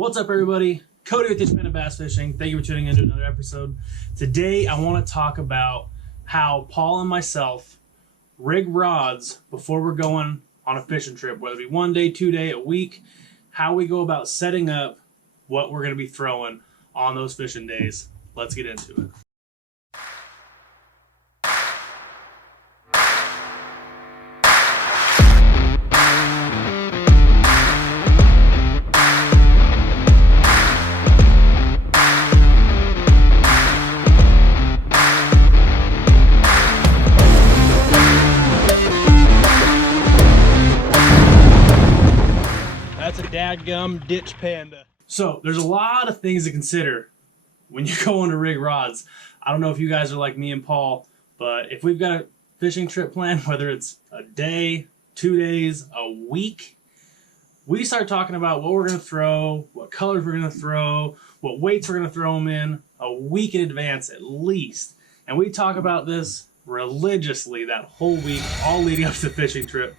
What's up, everybody? Cody with Panda Bass Fishing. Thank you for tuning in to another episode. Today, I want to talk about how Paul and myself rig rods before we're going on a fishing trip, whether it be 1 day, 2 day, a week, how we go about setting up what we're going to be throwing on those fishing days. Let's get into it. Dadgum ditch panda. So there's a lot of things to consider when you're going to rig rods. I don't know if you guys are like me and Paul, but if we've got a fishing trip planned, whether it's a day, 2 days, a week, we start talking about what we're going to throw, what colors we're going to throw, what weights we're going to throw them in a week in advance at least. And we talk about this religiously that whole week, all leading up to the fishing trip.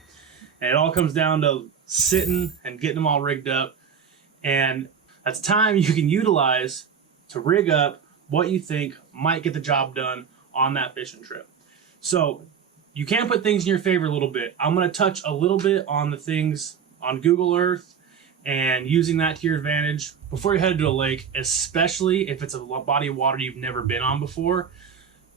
And it all comes down to sitting and getting them all rigged up. And that's time you can utilize to rig up what you think might get the job done on that fishing trip. So you can put things in your favor a little bit. I'm going to touch a little bit on the things on Google Earth and using that to your advantage before you head to a lake, especially if it's a body of water you've never been on before.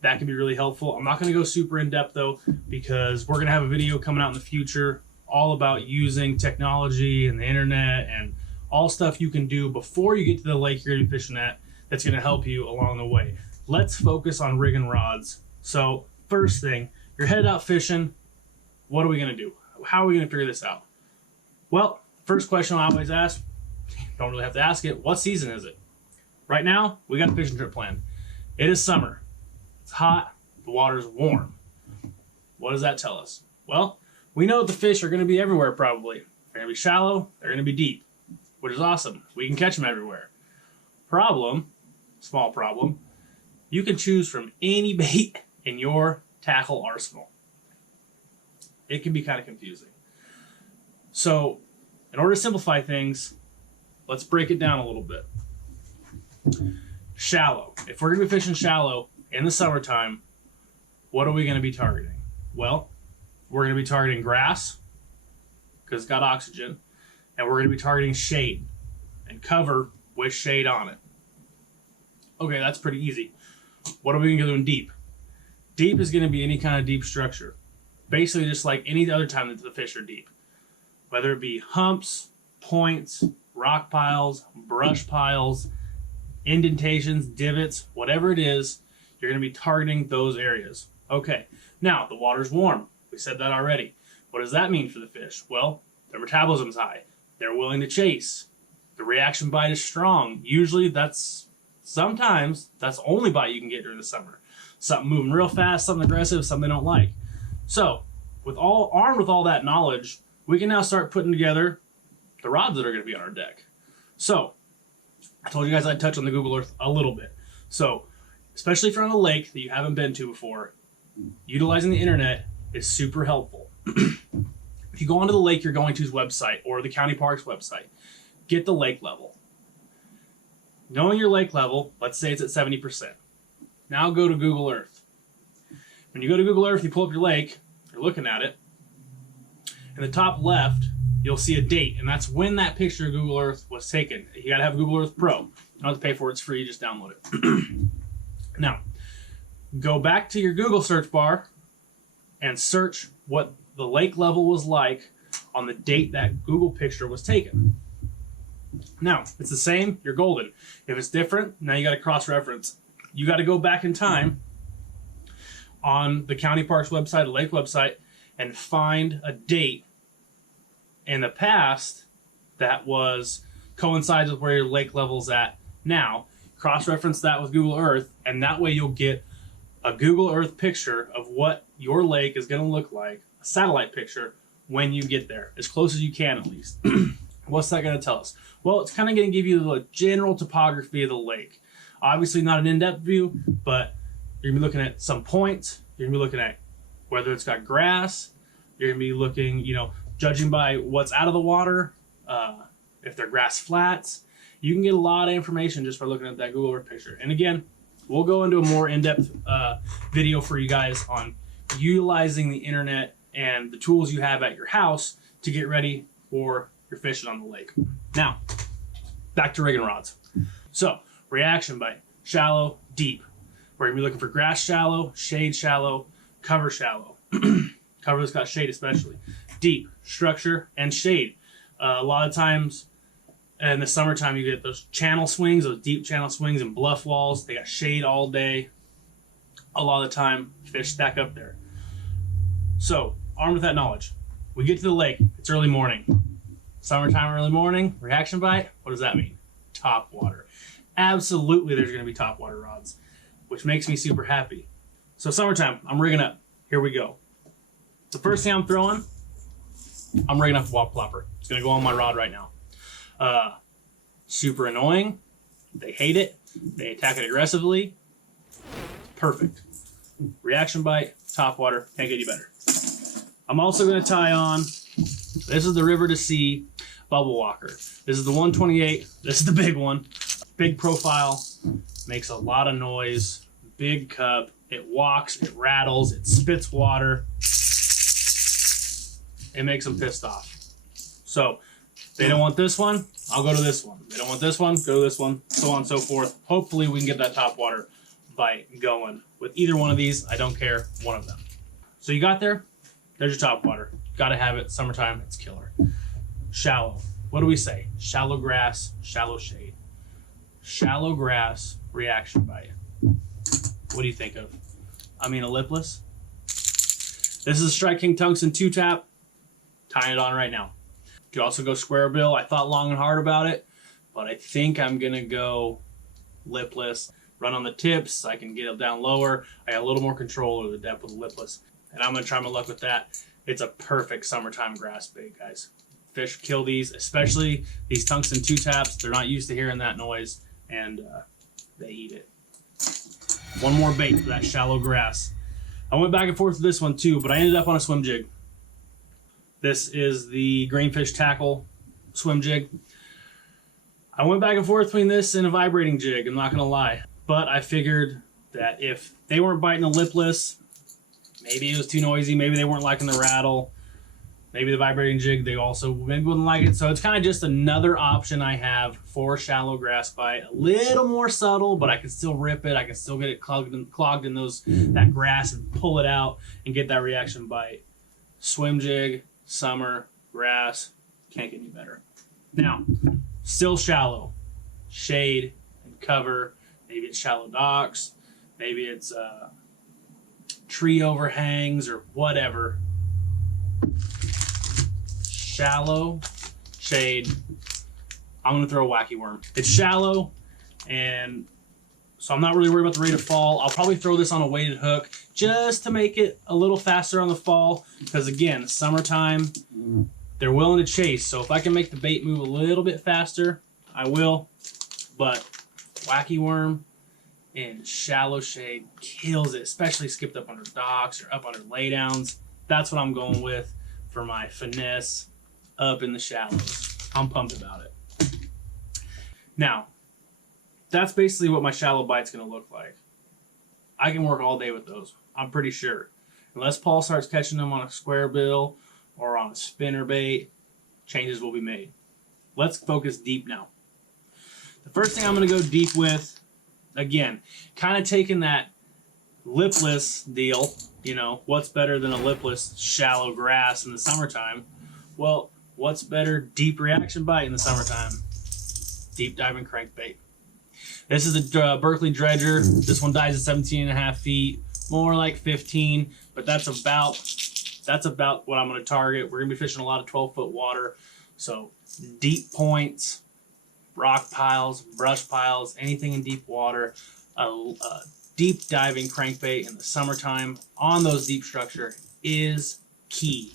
That can be really helpful. I'm not going to go super in depth though, because we're going to have a video coming out in the future all about using technology and the internet and all stuff you can do before you get to the lake you're going to be fishing at that's going to help you along the way. Let's focus on rigging rods. So first thing, you're headed out fishing. What are we going to do? How are we going to figure this out? Well, first question I always ask, don't really have to ask it, what season is it? Right now, we got a fishing trip planned. It is summer. It's hot. The water's warm. What does that tell us? Well, we know the fish are going to be everywhere probably. They're going to be shallow, they're going to be deep, which is awesome. We can catch them everywhere. Problem, small problem, you can choose from any bait in your tackle arsenal. It can be kind of confusing. So, in order to simplify things, let's break it down a little bit. Shallow. If we're going to be fishing shallow in the summertime, what are we going to be targeting? Well, we're going to be targeting grass because it's got oxygen, and we're going to be targeting shade and cover with shade on it. Okay, that's pretty easy. What are we going to do in deep? Deep is going to be any kind of deep structure. Basically just like any other time that the fish are deep. Whether it be humps, points, rock piles, brush piles, indentations, divots, whatever it is, you're going to be targeting those areas. Okay, now the water's warm. We said that already. What does that mean for the fish? Well, their metabolism's high. They're willing to chase. The reaction bite is strong. Usually sometimes that's the only bite you can get during the summer. Something moving real fast, something aggressive, something they don't like. So, armed with all that knowledge, we can now start putting together the rods that are going to be on our deck. So, I told you guys I'd touch on the Google Earth a little bit. So, especially if you're on a lake that you haven't been to before, utilizing the internet is super helpful. If you go onto the lake you're going to's website or the county park's website, get the lake level. Knowing your lake level, let's say it's at 70%. Now go to Google Earth. When you go to Google Earth, you pull up your lake, you're looking at it. In the top left, you'll see a date, and that's when that picture of Google Earth was taken. You gotta have Google Earth Pro. You don't have to pay for it, it's free, just download it. Now, go back to your Google search bar and search what the lake level was like on the date that Google picture was taken. Now, if it's the same, you're golden. If it's different, now you got to cross-reference. You got to go back in time on the county park's website, the lake website, and find a date in the past that coincides with where your lake level's at now. Cross-reference that with Google Earth, and that way you'll get a Google Earth picture of what your lake is going to look like, a satellite picture, when you get there, as close as you can at least. What's that going to tell us? Well, it's kind of going to give you the general topography of the lake. Obviously not an in-depth view, but you're going to be looking at some points. You're going to be looking at whether it's got grass. You're going to be looking, judging by what's out of the water, if they're grass flats. You can get a lot of information just by looking at that Google Earth picture. And again, we'll go into a more in-depth video for you guys on utilizing the internet and the tools you have at your house to get ready for your fishing on the lake. Now, back to rigging rods. So, reaction bite, shallow, deep. We're gonna be looking for grass shallow, shade shallow, cover shallow. Cover that's got shade especially. Deep, structure, and shade. A lot of times in the summertime you get those channel swings, those deep channel swings and bluff walls. They got shade all day. A lot of the time, fish stack up there. So, armed with that knowledge, we get to the lake. It's early morning. Summertime, early morning, reaction bite. What does that mean? Top water. Absolutely, there's going to be top water rods, which makes me super happy. So, summertime, I'm rigging up. Here we go. The first thing I'm throwing, I'm rigging up a wall plopper. It's going to go on my rod right now. Super annoying. They hate it. They attack it aggressively. Perfect. Reaction bite, top water, can't get any better. I'm also going to tie on, this is the River to Sea Bubble Walker. This is the 128. This is the big one. Big profile, makes a lot of noise, big cup. It walks, it rattles, it spits water. It makes them pissed off. So, they don't want this one, I'll go to this one. They don't want this one, go to this one, so on and so forth. Hopefully we can get that top water bite going with either one of these. I don't care, one of them. So you got there, there's your top water. Gotta have it, summertime, it's killer. Shallow, what do we say? Shallow grass, shallow shade. Shallow grass, reaction bite. What do you think of? I mean, a lipless? This is a Strike King Tungsten 2-tap. Tying it on right now. Could also go square bill. I thought long and hard about it, but I think I'm gonna go lipless. Run on the tips, I can get it down lower. I got a little more control over the depth with the lipless. And I'm gonna try my luck with that. It's a perfect summertime grass bait, guys. Fish kill these, especially these Tungsten 2-taps. They're not used to hearing that noise, and they eat it. One more bait for that shallow grass. I went back and forth with this one too, but I ended up on a swim jig. This is the Greenfish Tackle swim jig. I went back and forth between this and a vibrating jig, I'm not gonna lie. But I figured that if they weren't biting a lipless, maybe it was too noisy, maybe they weren't liking the rattle, maybe the vibrating jig, they also maybe wouldn't like it. So it's kind of just another option I have for shallow grass bite. A little more subtle, but I can still rip it. I can still get it clogged in that grass and pull it out and get that reaction bite. Swim jig, summer, grass, can't get any better. Now, still shallow, shade and cover. Maybe it's shallow docks, maybe it's tree overhangs or whatever. Shallow, shade. I'm gonna throw a wacky worm. It's shallow, and so I'm not really worried about the rate of fall. I'll probably throw this on a weighted hook just to make it a little faster on the fall, because again, summertime, they're willing to chase. So if I can make the bait move a little bit faster, I will. But wacky worm in shallow shade kills it, especially skipped up under docks or up under laydowns. That's what I'm going with for my finesse up in the shallows. I'm pumped about it. Now, that's basically what my shallow bite's gonna look like. I can work all day with those, I'm pretty sure. Unless Paul starts catching them on a square bill or on a spinner bait, changes will be made. Let's focus deep now. The first thing I'm gonna go deep with, again, kind of taking that lipless deal, you know, what's better than a lipless shallow grass in the summertime? Well, what's better deep reaction bite in the summertime? Deep diving crankbait. This is the Berkeley Dredger. This one dies at 17.5 feet, more like 15, but that's about what I'm gonna target. We're gonna be fishing a lot of 12-foot water. So deep points, rock piles, brush piles, anything in deep water, deep diving crankbait in the summertime on those deep structure is key.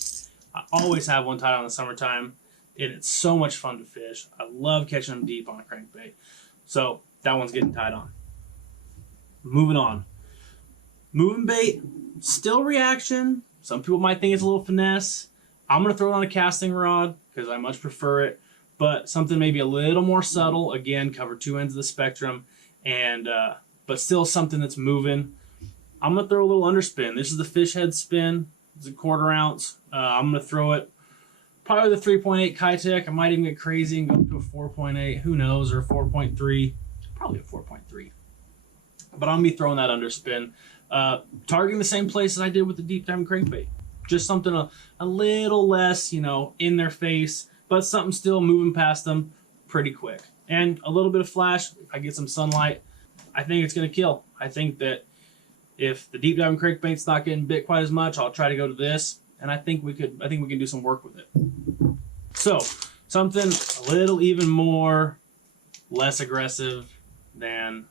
I always have one tied on the summertime. It's so much fun to fish. I love catching them deep on a crankbait. So that one's getting tied on. Moving on. Moving bait, still reaction. Some people might think it's a little finesse. I'm gonna throw it on a casting rod because I much prefer it. but something maybe a little more subtle. Again, cover two ends of the spectrum, and but still something that's moving. I'm gonna throw a little underspin. This is the fish head spin. It's a 1/4 ounce. I'm gonna throw it probably the 3.8 Kitech. I might even get crazy and go up to a 4.8. Who knows? Or a 4.3. Probably a 4.3. But I'm gonna be throwing that underspin. Targeting the same place as I did with the deep diamond crankbait. Just something a little less, you know, in their face, but something still moving past them pretty quick. And a little bit of flash. If I get some sunlight, I think it's gonna kill. I think that if the deep diamond crankbait's not getting bit quite as much, I'll try to go to this, and I think we can do some work with it. So something a little even more less aggressive than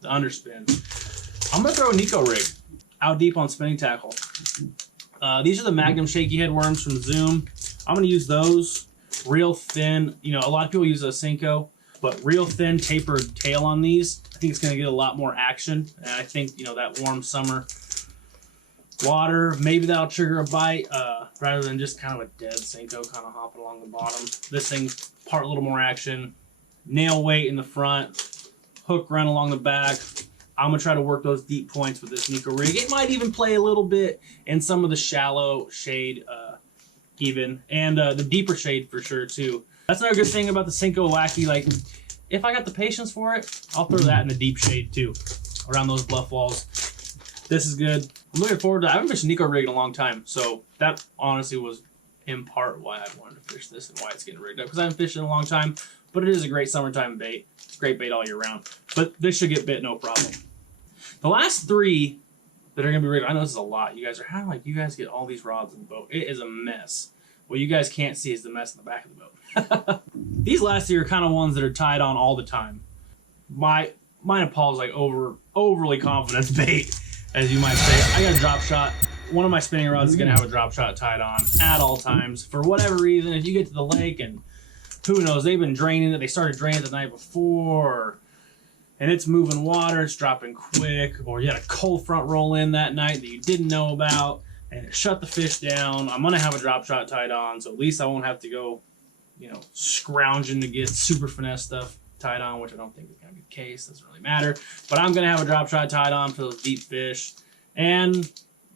the underspin. I'm gonna throw a Nico rig out deep on spinning tackle. These are the Magnum shaky head worms from Zoom. I'm gonna use those real thin. You know, a lot of people use a Senko, but real thin tapered tail on these. I think it's going to get a lot more action, and I think, you know, that warm summer water, maybe that'll trigger a bite rather than just kind of a dead Senko kind of hopping along the bottom. This thing, a little more action, nail weight in the front, hook run along the back. I'm going to try to work those deep points with this Nico rig. It might even play a little bit in some of the shallow shade even, and the deeper shade for sure too. That's another good thing about the Senko Wacky. Like, if I got the patience for it, I'll throw that in the deep shade too, around those bluff walls. This is good. I'm looking forward to it. I haven't fished Nico rig in a long time, so that honestly was in part why I wanted to fish this and why it's getting rigged up, because I haven't fished in a long time, but it is a great summertime bait. It's a great bait all year round, but this should get bit no problem. The last three that are going to be rigged, I know this is a lot. You guys are kind of like, you guys get all these rods in the boat. It is a mess. What you guys can't see is the mess in the back of the boat. These last three are kind of ones that are tied on all the time. Mine and Paul's like overly confidence bait, as you might say. I got a drop shot. One of my spinning rods is going to have a drop shot tied on at all times. For whatever reason, if you get to the lake and who knows, they've been draining it. They started draining it the night before, and it's moving water. It's dropping quick. Or you had a cold front roll in that night that you didn't know about, and it shut the fish down. I'm going to have a drop shot tied on, so at least I won't have to go, you know, scrounging to get super finesse stuff tied on, which I don't think is going to be the case. Doesn't really matter. But I'm going to have a drop shot tied on for those deep fish. And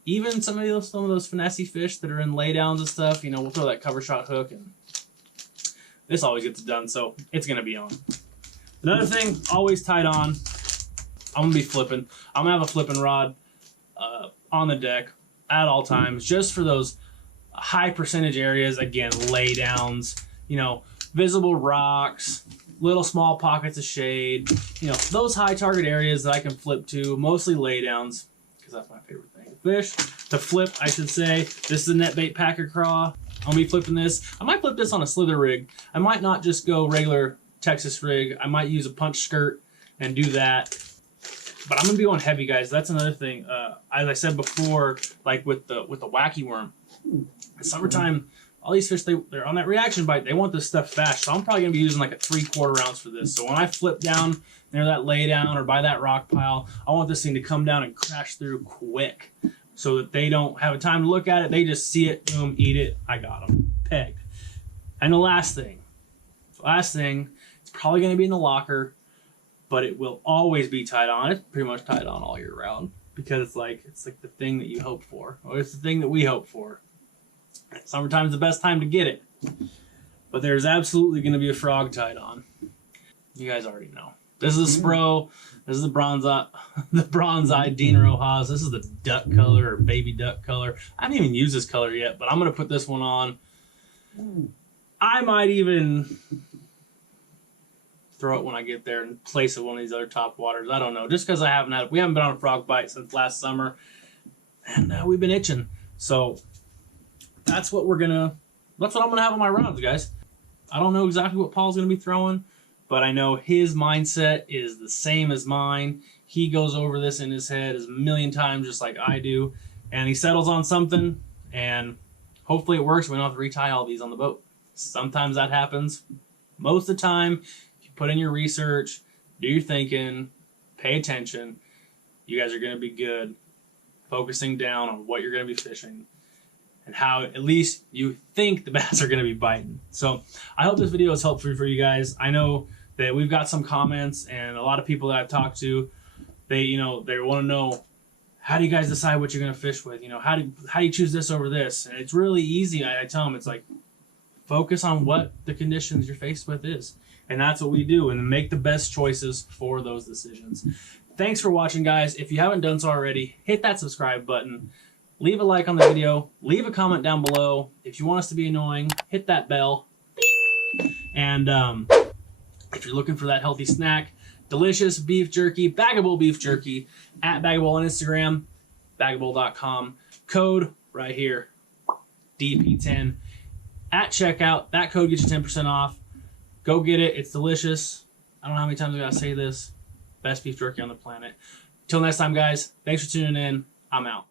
even some of those finessey fish that are in laydowns and stuff, you know, we'll throw that cover shot hook, and this always gets it done, so it's going to be on. Another thing, always tied on, I'm going to be flipping. I'm going to have a flipping rod on the deck at all times, just for those high percentage areas. Again, laydowns, you know, visible rocks, little small pockets of shade, you know, those high target areas that I can flip to, mostly laydowns, because that's my favorite thing to fish. To flip, I should say. This is a net bait packer craw. I'll be flipping this. I might flip this on a slither rig. I might not just go regular Texas rig. I might use a punch skirt and do that. But I'm gonna be going heavy, guys. That's another thing. As I said before, like with the wacky worm, in summertime, all these fish, they're on that reaction bite. They want this stuff fast. So I'm probably gonna be using like a 3/4 ounce for this. So when I flip down near that lay down or by that rock pile, I want this thing to come down and crash through quick, so that they don't have a time to look at it. They just see it, boom, eat it. I got them pegged. And the last thing, it's probably gonna be in the locker, but it will always be tied on. It's pretty much tied on all year round, because it's like the thing that you hope for, or it's the thing that we hope for. Summertime's the best time to get it, but there's absolutely going to be a frog tied on. You guys already know. This is a Spro. This is the Bronzeye Dean Rojas. This is the duck color, or baby duck color. I haven't even used this color yet, but I'm going to put this one on. I might even throw it when I get there and place it on one of these other top waters. I don't know, just because we haven't been on a frog bite since last summer, and we've been itching. So that's what I'm gonna have on my rods, guys. I don't know exactly what Paul's gonna be throwing, but I know his mindset is the same as mine. He goes over this in his head as a million times, just like I do, and he settles on something, and hopefully it works. We don't have to retie all these on the boat. Sometimes that happens. Most of the time, put in your research, do your thinking, pay attention, you guys are going to be good, focusing down on what you're going to be fishing. and how at least you think the bass are going to be biting. So I hope this video is helpful for you guys. I know that we've got some comments and a lot of people that I've talked to, they want to know, how do you guys decide what you're going to fish with? How do you choose this over this? And it's really easy. I tell them, it's like, focus on what the conditions you're faced with is. And that's what we do, and make the best choices for those decisions. Thanks for watching, guys. If you haven't done so already, hit that subscribe button. Leave a like on the video. Leave a comment down below. If you want us to be annoying, hit that bell. Ding! And if you're looking for that healthy snack, delicious beef jerky, Baggable beef jerky, at Baggable on Instagram, baggable.com. Code right here, DP10. At checkout, that code gets you 10% off. Go get it. It's delicious. I don't know how many times I gotta say this. Best beef jerky on the planet. Till next time, guys. Thanks for tuning in. I'm out.